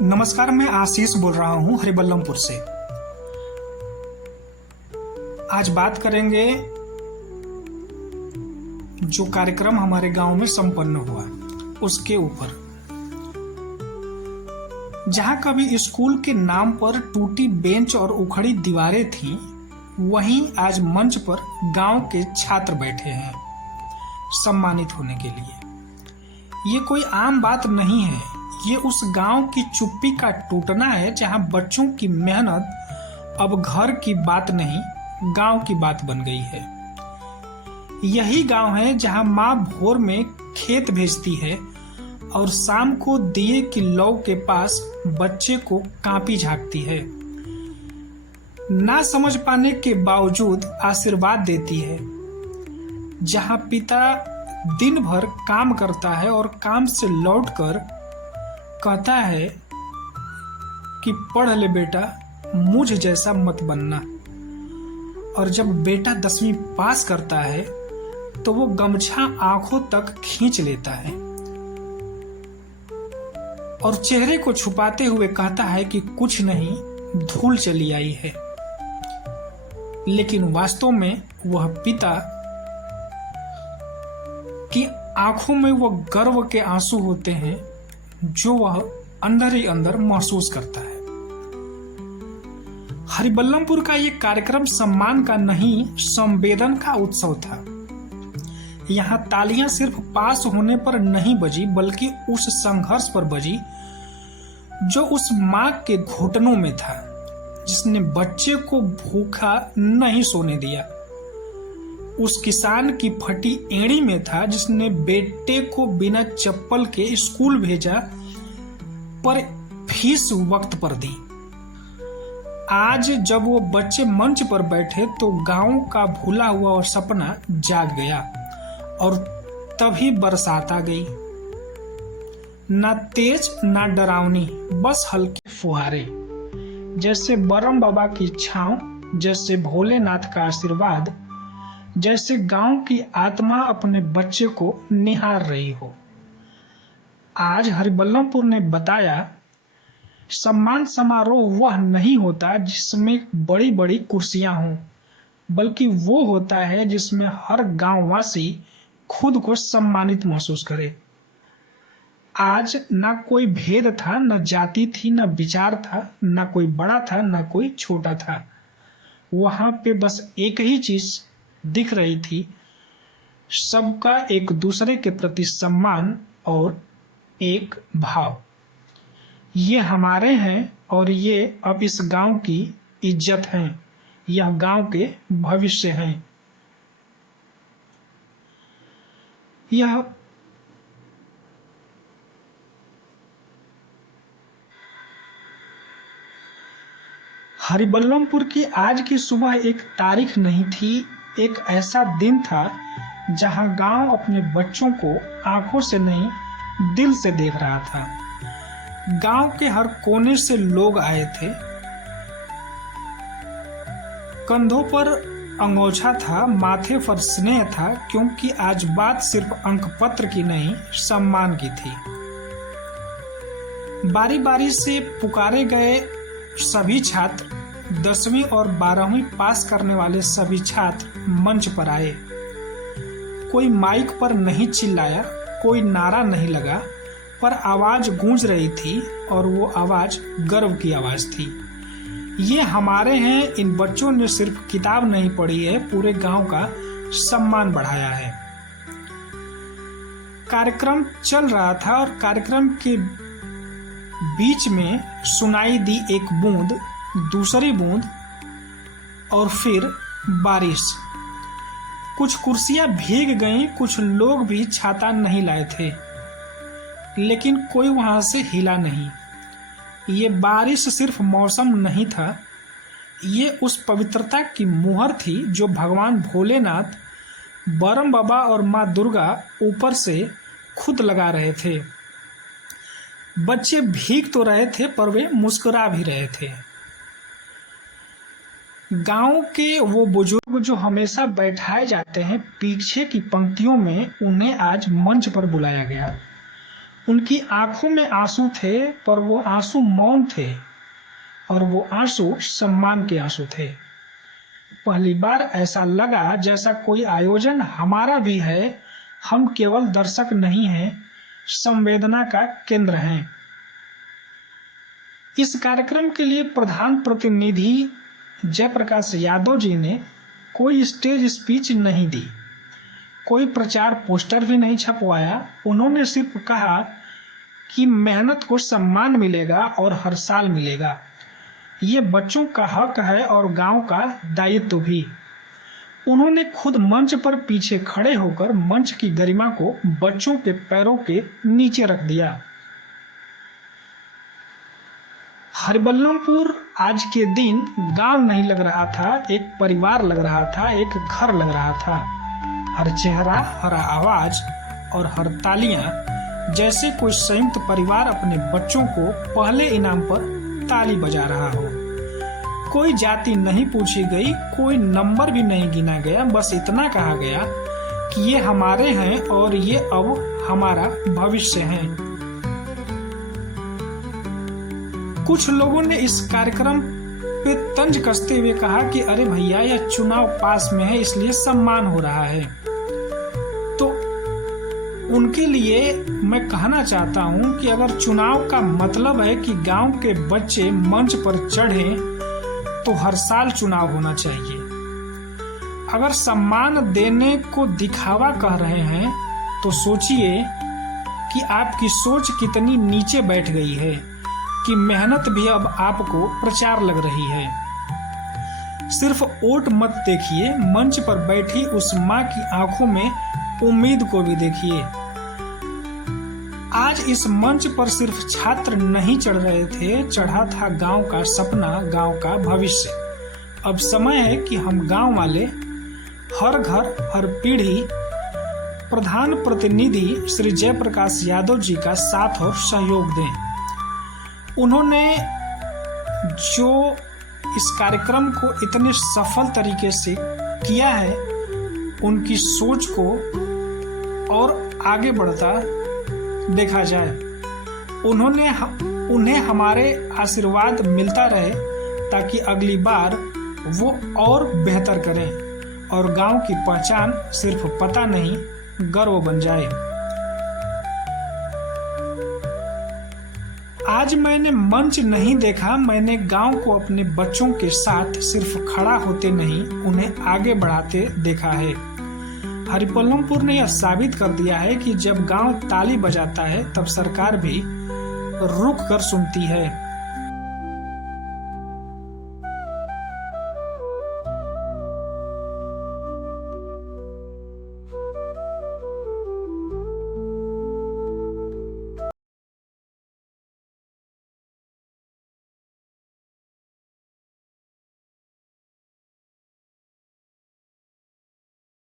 नमस्कार, मैं आशीष बोल रहा हूँ हरिबल्लमपुर से। आज बात करेंगे जो कार्यक्रम हमारे गांव में संपन्न हुआ उसके ऊपर। जहां कभी स्कूल के नाम पर टूटी बेंच और उखड़ी दीवारें थीं, वहीं आज मंच पर गांव के छात्र बैठे हैं सम्मानित होने के लिए। ये कोई आम बात नहीं है, ये उस गांव की चुप्पी का टूटना है जहां बच्चों की मेहनत अब घर की बात नहीं, गांव की बात बन गई है। यही गांव है जहां माँ भोर में खेत भेजती है और शाम को दिए की लौ के पास बच्चे को कांपी झांकती है। ना समझ पाने के बावजूद आशीर्वाद देती है। जहां पिता दिन भर काम करता है और काम से लौटकर कहता है कि पढ़ ले बेटा, मुझ जैसा मत बनना। और जब बेटा 10वीं पास करता है तो वो गमछा आंखों तक खींच लेता है और चेहरे को छुपाते हुए कहता है कि कुछ नहीं, धूल चली आई है। लेकिन वास्तव में वह पिता की आंखों में वो गर्व के आंसू होते हैं जो वह अंदर ही अंदर महसूस करता है। हरिबल्लमपुर का ये कार्यक्रम सम्मान का नहीं, संवेदन का उत्सव था। यहाँ तालियां सिर्फ पास होने पर नहीं बजी, बल्कि उस संघर्ष पर बजी जो उस मां के घुटनों में था, जिसने बच्चे को भूखा नहीं सोने दिया। उस किसान की फटी एड़ी में था जिसने बेटे को बिना चप्पल के स्कूल भेजा पर फीस वक्त पर दी। आज जब वो बच्चे मंच पर बैठे तो गांव का भूला हुआ सपना जाग गया और तभी बरसात आ गई। ना तेज ना डरावनी, बस हल्के फुहारे, जैसे बरम बाबा की छांव, जैसे भोलेनाथ का आशीर्वाद, जैसे गांव की आत्मा अपने बच्चे को निहार रही हो। आज हरिबल्लमपुर ने बताया, सम्मान समारोह वह नहीं होता जिसमें बड़ी बड़ी कुर्सियां हों, बल्कि वो होता है जिसमें हर गांववासी खुद को सम्मानित महसूस करे। आज ना कोई भेद था, न जाति थी, न विचार था, न कोई बड़ा था, न कोई छोटा था। वहां पे बस एक ही चीज दिख रही थी, सबका एक दूसरे के प्रति सम्मान और एक भाव। ये हमारे हैं और ये अब इस गांव की इज्जत हैं, यह गांव के भविष्य हैं। यह हरिबल्लमपुर की आज की सुबह एक तारीख नहीं थी, एक ऐसा दिन था जहां गांव अपने बच्चों को आंखों से नहीं, दिल से देख रहा था। गांव के हर कोने से लोग आए थे। कंधों पर अंगोछा था, माथे पर स्नेह था, क्योंकि आज बात सिर्फ अंकपत्र की नहीं, सम्मान की थी। बारी बारी से पुकारे गए सभी छात्र, 10वीं और 12वीं पास करने वाले सभी छात्र मंच पर आए। कोई माइक पर नहीं चिल्लाया, कोई नारा नहीं लगा, पर आवाज गूंज रही थी और वो आवाज गर्व की आवाज थी। ये हमारे हैं, इन बच्चों ने सिर्फ किताब नहीं पढ़ी है, पूरे गांव का सम्मान बढ़ाया है। कार्यक्रम चल रहा था और कार्यक्रम के बीच में सुनाई दी एक बूंद, दूसरी बूंद और फिर बारिश। कुछ कुर्सियां भीग गईं, कुछ लोग भी छाता नहीं लाए थे, लेकिन कोई वहां से हिला नहीं। ये बारिश सिर्फ मौसम नहीं था, ये उस पवित्रता की मुहर थी जो भगवान भोलेनाथ, बरम बाबा और माँ दुर्गा ऊपर से खुद लगा रहे थे। बच्चे भीग तो रहे थे पर वे मुस्कुरा भी रहे थे। गांव के वो बुजुर्ग जो हमेशा बैठाए जाते हैं पीछे की पंक्तियों में, उन्हें आज मंच पर बुलाया गया। उनकी आंखों में आंसू थे, पर वो आंसू मौन थे और वो आंसू सम्मान के आंसू थे। पहली बार ऐसा लगा जैसा कोई आयोजन हमारा भी है, हम केवल दर्शक नहीं हैं, संवेदना का केंद्र हैं। इस कार्यक्रम के लिए प्रधान प्रतिनिधि जयप्रकाश यादव जी ने कोई स्टेज स्पीच नहीं दी, कोई प्रचार पोस्टर भी नहीं छपवाया। उन्होंने सिर्फ कहा कि मेहनत को सम्मान मिलेगा और हर साल मिलेगा। ये बच्चों का हक है और गांव का दायित्व भी। उन्होंने खुद मंच पर पीछे खड़े होकर मंच की गरिमा को बच्चों के पैरों के नीचे रख दिया। हरिबल्लमपुर आज के दिन गांव नहीं लग रहा था, एक परिवार लग रहा था, एक घर लग रहा था। हर चेहरा, हर आवाज और हर तालियां जैसे कोई संयुक्त परिवार अपने बच्चों को पहले इनाम पर ताली बजा रहा हो। कोई जाति नहीं पूछी गई, कोई नंबर भी नहीं गिना गया, बस इतना कहा गया कि ये हमारे हैं और ये अब हमारा भविष्य है। कुछ लोगों ने इस कार्यक्रम पे तंज कसते हुए कहा कि अरे भैया, यह चुनाव पास में है इसलिए सम्मान हो रहा है। तो उनके लिए मैं कहना चाहता हूं कि अगर चुनाव का मतलब है कि गांव के बच्चे मंच पर चढ़ें, तो हर साल चुनाव होना चाहिए। अगर सम्मान देने को दिखावा कह रहे हैं, तो सोचिए कि आपकी सोच कितनी नीचे बैठ गई है कि मेहनत भी अब आपको प्रचार लग रही है। सिर्फ वोट मत देखिए, मंच पर बैठी उस माँ की आंखों में उम्मीद को भी देखिए। आज इस मंच पर सिर्फ छात्र नहीं चढ़ रहे थे, चढ़ा था गांव का सपना, गांव का भविष्य। अब समय है कि हम गांव वाले, हर घर, हर पीढ़ी प्रधान प्रतिनिधि श्री जयप्रकाश यादव जी का साथ और सहयोग दें। उन्होंने जो इस कार्यक्रम को इतने सफल तरीके से किया है, उनकी सोच को और आगे बढ़ता देखा जाए। उन्हें हमारे आशीर्वाद मिलता रहे ताकि अगली बार वो और बेहतर करें और गांव की पहचान सिर्फ पता नहीं, गर्व बन जाए। आज मैंने मंच नहीं देखा, मैंने गांव को अपने बच्चों के साथ सिर्फ खड़ा होते नहीं, उन्हें आगे बढ़ाते देखा है। हरिबल्लमपुर ने यह साबित कर दिया है कि जब गांव ताली बजाता है, तब सरकार भी रुक कर सुनती है।